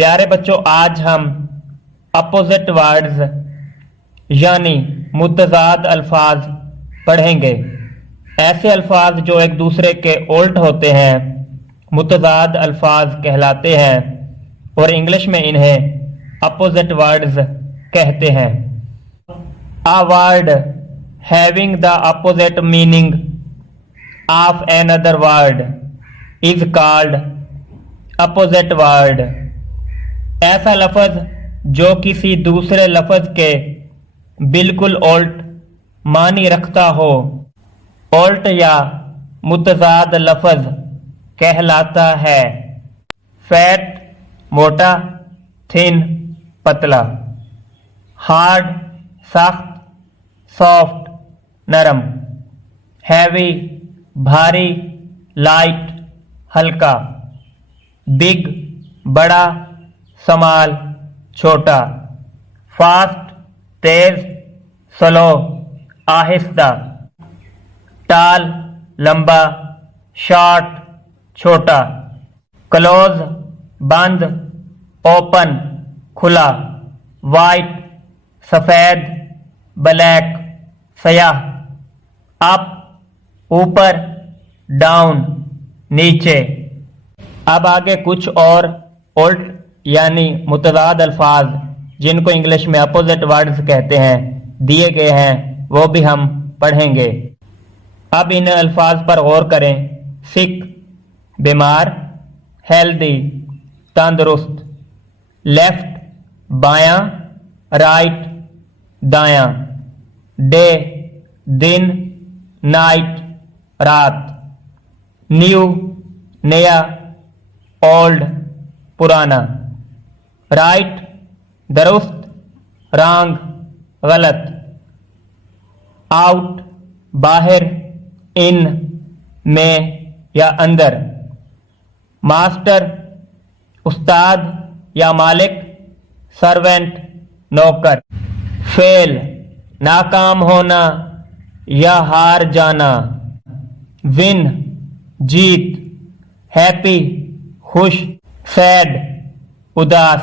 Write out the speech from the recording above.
پیارے بچوں، آج ہم اپوزٹ ورڈز یعنی متضاد الفاظ پڑھیں گے۔ ایسے الفاظ جو ایک دوسرے کے الٹ ہوتے ہیں متضاد الفاظ کہلاتے ہیں، اور انگلش میں انہیں اپوزٹ ورڈز کہتے ہیں۔ A word having the opposite meaning of another word is called opposite word۔ ایسا لفظ جو کسی دوسرے لفظ کے بالکل الٹ معنی رکھتا ہو الٹ یا متضاد لفظ کہلاتا ہے۔ فیٹ موٹا، تھن پتلا، ہارڈ سخت، سافٹ نرم، ہیوی بھاری، لائٹ ہلکا، بگ بڑا، سمال چھوٹا، فاسٹ تیز، سلو آہستہ، ٹال لمبا، شارٹ چھوٹا، کلوز بند، اوپن کھلا، وائٹ سفید، بلیک سیاہ، اپ اوپر، ڈاؤن نیچے۔ اب آگے کچھ اور الٹ یعنی متضاد الفاظ جن کو انگلش میں اپوزٹ ورڈز کہتے ہیں دیے گئے ہیں، وہ بھی ہم پڑھیں گے۔ اب ان الفاظ پر غور کریں۔ سک بیمار، ہیلدی تندرست، لیفٹ بایاں، رائٹ دایاں، ڈے دن، نائٹ رات، نیو نیا، اولڈ پرانا، رائٹ درست، رانگ غلط، آؤٹ باہر، ان میں یا اندر، ماسٹر استاد یا مالک، سرونٹ نوکر، فیل ناکام ہونا یا ہار جانا، ون جیت، ہیپی خوش، سیڈ اداس۔